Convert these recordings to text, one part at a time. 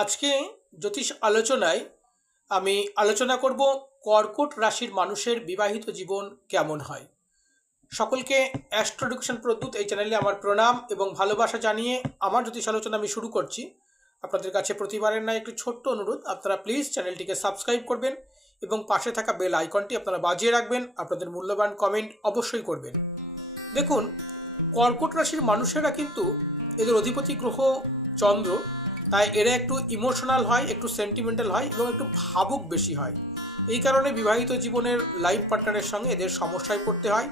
আজকে জ্যোতিষ আলোচনায় আমি আলোচনা করব কর্কট রাশির মানুষের বিবাহিত জীবন কেমন হয়। সকলকে অ্যাস্ট্রো এডুকেশন প্রদ্যুৎ এই চ্যানেলে আমার প্রণাম এবং ভালোবাসা জানিয়ে আমার জ্যোতিষ আলোচনা আমি শুরু করছি। আপনাদের কাছে প্রতিবারের ন্যায় একটি ছোট্ট অনুরোধ, আপনারা প্লিজ চ্যানেলটিকে সাবস্ক্রাইব করবেন এবং পাশে থাকা বেল আইকনটি আপনারা বাজিয়ে রাখবেন। আপনাদের মূল্যবান কমেন্ট অবশ্যই করবেন। দেখুন, কর্কট রাশির মানুষেরা কিন্তু এদের অধিপতি গ্রহ চন্দ্র, তাই এরা একটু ইমোশনাল হয়, একটু সেন্টিমেন্টাল হয় এবং একটু ভাবুক বেশি হয়। এই কারণে বিবাহিত জীবনের লাইফ পার্টনারের সঙ্গে এদের সমস্যায় পড়তে হয়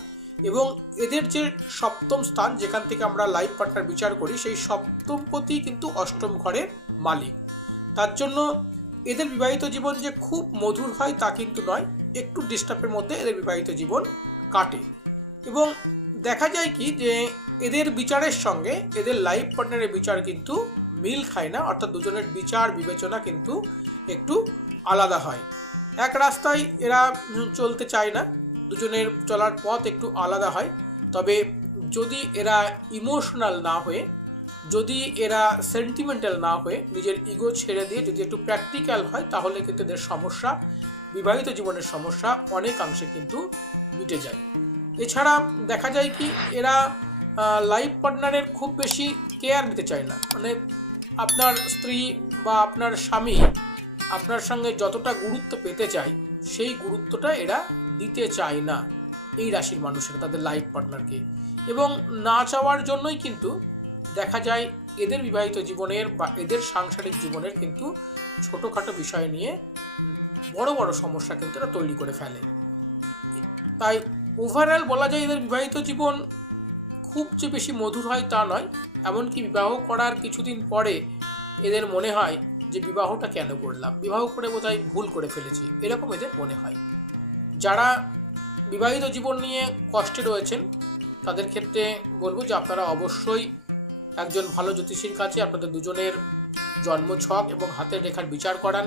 এবং এদের যে সপ্তম স্থান, যেখান থেকে আমরা লাইফ পার্টনার বিচার করি, সেই সপ্তমপতি কিন্তু অষ্টম ঘরের মালিক। তার জন্য এদের বিবাহিত জীবন যে খুব মধুর হয় তা কিন্তু নয়, একটু ডিস্টার্বের মধ্যে এদের বিবাহিত জীবন কাটে। এবং দেখা যায় কি যে এদের বিচারের সঙ্গে এদের লাইফ পার্টনারের বিচার কিন্তু মিল খায় না, অর্থাৎ দুজনের বিচার বিবেচনা কিন্তু একটু আলাদা হয়। এক রাস্তায় এরা চলতে চায় না, দুজনের চলার পথ একটু আলাদা হয়। তবে যদি এরা ইমোশনাল না হয়ে, যদি এরা সেন্টিমেন্টাল না হয়ে, নিজের ইগো ছেড়ে দিয়ে যদি একটু প্র্যাকটিক্যাল হয়, তাহলে কিন্তু এদের সমস্যা, বিবাহিত জীবনের সমস্যা অনেকাংশে কিন্তু মিটে যায়। এছাড়া দেখা যায় কি এরা লাইফ পার্টনারের খুব বেশি কেয়ার নিতে চায় না। মানে আপনার স্ত্রী বা আপনার স্বামী আপনার সঙ্গে যতটা গুরুত্ব পেতে চায়, সেই গুরুত্বটা এরা দিতে চায় না এই রাশির মানুষেরা তাদের লাইফ পার্টনারকে। এবং না চাওয়ার জন্যই কিন্তু দেখা যায় এদের বিবাহিত জীবনের বা এদের সাংসারিক জীবনের কিন্তু ছোটোখাটো বিষয় নিয়ে বড় বড় সমস্যা কিন্তু এরা তৈরি করে ফেলে। তাই ওভারঅল বলা যায় এদের বিবাহিত জীবন খুব যে বেশি মধুর হয় তা নয়। এমনকি বিবাহ করার কিছুদিন পরে এদের মনে হয় যে বিবাহটা কেন করলাম, বিবাহ করে বোধহয় ভুল করে ফেলেছি, এরকম এদের মনে হয়। যারা বিবাহিত জীবন নিয়ে কষ্টে রয়েছেন তাদের ক্ষেত্রে বলবো যে আপনারা অবশ্যই একজন ভালো জ্যোতিষীর কাছে আপনাদের দুজনের জন্মছক এবং হাতের রেখার বিচার করান।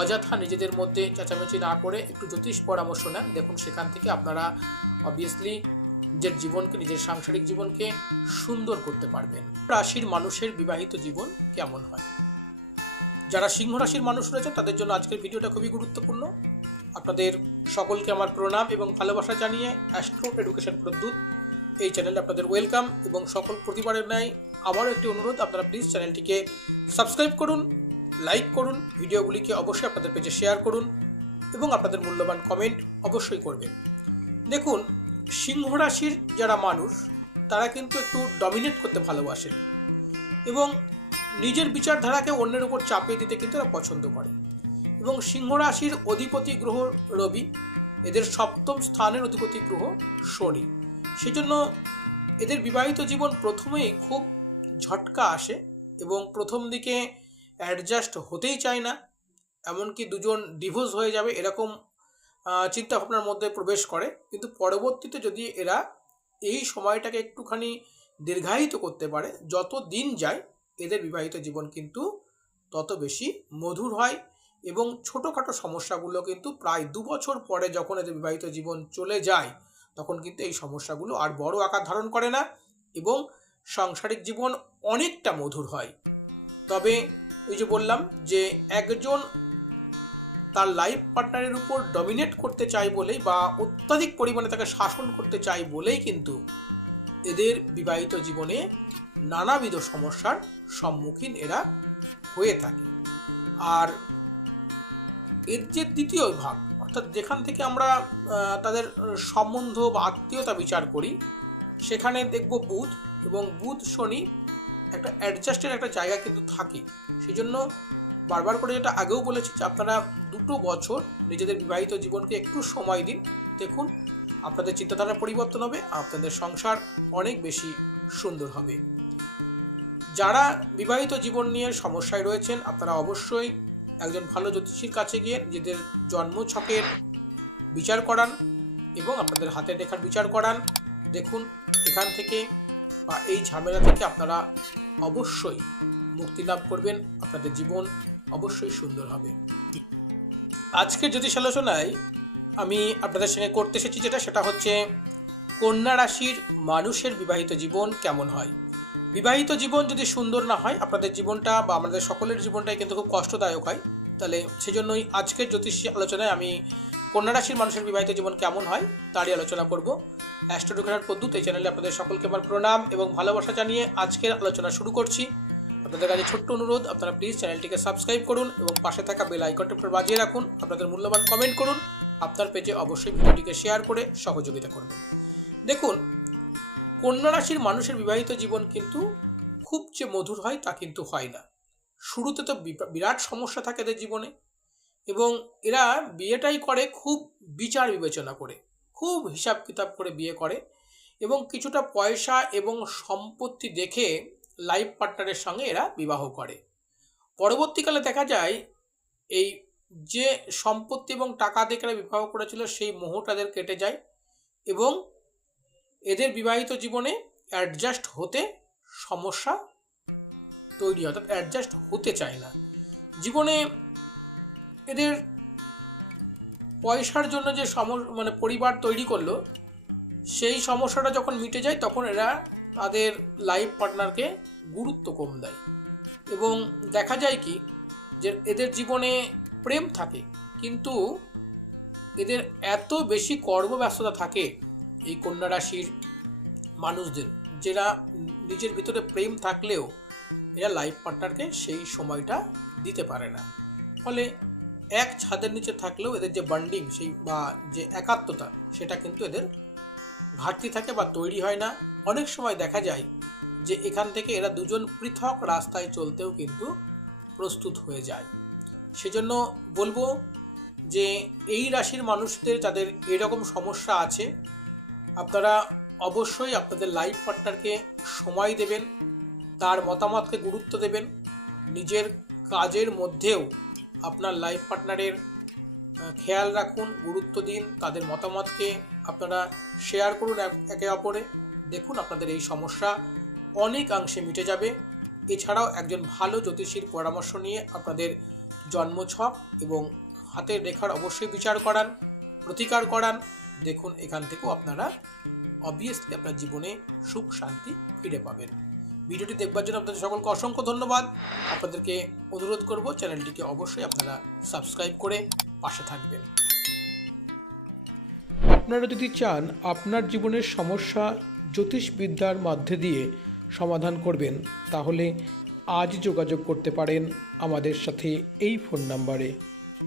অযথা নিজেদের মধ্যে চেঁচামেচি না করে একটু জ্যোতিষ পরামর্শ নেন। দেখুন, সেখান থেকে আপনারা অবভিয়াসলি নিজের জীবনকে, নিজের সাংসারিক জীবনকে সুন্দর করতে পারবেন। রাশির মানুষের বিবাহিত জীবন কেমন হয়। যারা সিংহ রাশির মানুষ রয়েছেন তাদের জন্য আজকের ভিডিওটা খুবই গুরুত্বপূর্ণ। আপনাদের সকলকে আমার প্রণাম এবং ভালোবাসা জানিয়ে অ্যাস্ট্রো এডুকেশন প্রদ্যুৎ এই চ্যানেলে আপনাদের ওয়েলকাম এবং সকল প্রতিবারের ন্যায় আবারও একটি অনুরোধ, আপনারা প্লিজ চ্যানেলটিকে সাবস্ক্রাইব করুন, লাইক করুন, ভিডিওগুলিকে অবশ্যই আপনাদের পেজে শেয়ার করুন এবং আপনাদের মূল্যবান কমেন্ট অবশ্যই করবেন। দেখুন, সিংহ রাশির যারা মানুষ তারা কিন্তু একটু ডমিনেট করতে ভালোবাসেন এবং নিজের বিচারধারাকে অন্যের উপর চাপিয়ে দিতে কিন্তু এরা পছন্দ করে। এবং সিংহ রাশির অধিপতি গ্রহ রবি, এদের সপ্তম স্থানের অধিপতি গ্রহ শনি। সেজন্য এদের বিবাহিত জীবন প্রথমেই খুব ঝটকা আসে এবং প্রথম দিকে অ্যাডজাস্ট হতেই চায় না, এমনকি দুজন ডিভোর্স হয়ে যাবে এরকম চিন্তা ভাবনার মধ্যে প্রবেশ করে। কিন্তু পরবর্তীতে যদি এরা এই সময়টাকে একটুখানি দীর্ঘায়িত করতে পারে, যত দিন যায় এদের বিবাহিত জীবন কিন্তু তত বেশি মধুর হয় এবং ছোটোখাটো সমস্যাগুলো কিন্তু প্রায় 2 বছর পরে যখন এদের বিবাহিত জীবন চলে যায় তখন কিন্তু এই সমস্যাগুলো আর বড় আকার ধারণ করে না এবং সাংসারিক জীবন অনেকটা মধুর হয়। তবে ওই যে বললাম যে একজন তার লাইফ পার্টনারের উপর ডমিনেট করতে চায় বলেই বা অত্যাধিক পরিমাণে তাকে শাসন করতে চায় বলেই কিন্তু এদের বিবাহিত জীবনে নানাবিধ সমস্যার সম্মুখীন এরা হয়ে থাকে। আর এর যে দ্বিতীয় ভাগ, অর্থাৎ যেখান থেকে আমরা তাদের সম্বন্ধ বা আত্মীয়তা বিচার করি, সেখানে দেখব বুধ এবং বুধ শনি একটা অ্যাডজাস্টের একটা জায়গা কিন্তু থাকে। সেই জন্য বারবার করে যেটা আগেও বলেছি যে আপনারা 2 বছর নিজেদের বিবাহিত জীবনকে একটু সময় দিন, দেখুন আপনাদের চিন্তাধারার পরিবর্তন হবে, আপনাদের সংসার অনেক বেশি সুন্দর হবে। যারা বিবাহিত জীবন নিয়ে সমস্যায় রয়েছেন আপনারা অবশ্যই একজন ভালো জ্যোতিষীর কাছে গিয়ে নিজেদের জন্মছকের বিচার করান এবং আপনাদের হাতের রেখার বিচার করান। দেখুন, এখান থেকে বা এই ঝামেলা থেকে আপনারা অবশ্যই মুক্তি লাভ করবেন, আপনাদের জীবন অবশ্যই সুন্দর হবে। আজকের জ্যোতিষ আলোচনায় আমি আপনাদের সঙ্গে করতে এসেছি সেটা হচ্ছে কন্যা রাশির মানুষের বিবাহিত জীবন কেমন হয়। বিবাহিত জীবন যদি সুন্দর না হয়, আপনাদের জীবনটা বা আমাদের সকলের জীবনটাই কিন্তু খুব কষ্টদায়ক হয়। তাহলে সেজন্যই আজকের জ্যোতিষী আলোচনায় আমি কন্যা রাশির মানুষের বিবাহিত জীবন কেমন হয় তারই আলোচনা করব। অ্যাস্ট্রোডিকশন পদ্ধতি এই চ্যানেলে আপনাদের সকলকে আমার প্রণাম এবং ভালোবাসা জানিয়ে আজকের আলোচনা শুরু করছি। আপনাদের কাছে ছোট্ট অনুরোধ, আপনারা প্লিজ চ্যানেলটিকে সাবস্ক্রাইব করুন এবং পাশে থাকা বেল আইকনটি বাজিয়ে রাখুন। আপনাদের মূল্যবান কমেন্ট করুন, আপনার পেজে অবশ্যই ভিডিওটিকে শেয়ার করে সহযোগিতা করবেন। দেখুন, কন্যা রাশির মানুষের বিবাহিত জীবন কিন্তু খুব যে মধুর হয় তা কিন্তু হয় না। শুরুতে তো বিরাট সমস্যা থাকে এদের জীবনে, এবং এরা বিয়েটাই করে খুব বিচার বিবেচনা করে, খুব হিসাব কিতাব করে বিয়ে করে এবং কিছুটা পয়সা এবং সম্পত্তি দেখে লাইফ পার্টনারের সঙ্গে এরা বিবাহ করে। পরবর্তীকালে দেখা যায় এই যে সম্পত্তি এবং টাকা দেখে এরা বিবাহ করেছিল সেই মোহটা এদের কেটে যায় এবং এদের বিবাহিত জীবনে অ্যাডজাস্ট হতে সমস্যা তৈরি হয়, অর্থাৎ অ্যাডজাস্ট হতে চায় না। জীবনে এদের পয়সার জন্য যে পরিবার তৈরি করলো, সেই সমস্যাটা যখন মিটে যায় তখন এরা তাদের লাইফ পার্টনারকে গুরুত্ব কম দেয় এবং দেখা যায় কি যে এদের জীবনে প্রেম থাকে কিন্তু এদের এত বেশি কর্মব্যস্ততা থাকে এই কন্যা রাশির মানুষদের, যারা নিজের ভিতরে প্রেম থাকলেও এরা লাইফ পার্টনারকে সেই সময়টা দিতে পারে না। ফলে এক ছাদের নিচে থাকলেও এদের যে বন্ডিং সেই বা যে একাত্মতা সেটা কিন্তু এদের ঘাটতি থাকে বা তৈরি হয় না। অনেক সময় দেখা যায় যে এখান থেকে এরা দুজন পৃথক রাস্তায় চলতেও কিন্তু প্রস্তুত হয়ে যায়। সেজন্য বলবো যে এই রাশির মানুষদের যাদের এরকম সমস্যা আছে, আপনারা অবশ্যই আপনাদের লাইফ পার্টনারকে সময় দেবেন, তার মতামতকে গুরুত্ব দেবেন। নিজের কাজের মধ্যেও আপনার লাইফ পার্টনারের খেয়াল রাখুন, গুরুত্ব দিন, তাদের মতামতকে আপনারা শেয়ার করুন একে অপরে। দেখুন আপনাদের এই সমস্যা অনেকাংশে মিটে যাবে। এছাড়াও একজন ভালো জ্যোতিষীর পরামর্শ নিয়ে আপনাদের জন্মছক এবং হাতের রেখার অবশ্যই বিচার করান, প্রতিকার করান। দেখুন এখান থেকেও আপনারা অবভিয়াসলি আপনার জীবনে সুখ শান্তি ফিরে পাবেন। ভিডিওটি দেখবার জন্য আপনাদের সকলকে অসংখ্য ধন্যবাদ। আপনাদেরকে অনুরোধ করব চ্যানেলটিকে অবশ্যই আপনারা সাবস্ক্রাইব করে পাশে থাকবেন। আপনারা যদি চান আপনার জীবনের সমস্যা জ্যোতিষবিদ্যার মধ্যে দিয়ে সমাধান করবেন, তাহলে আজ যোগাযোগ করতে পারেন আমাদের সাথে এই ফোন নাম্বারে।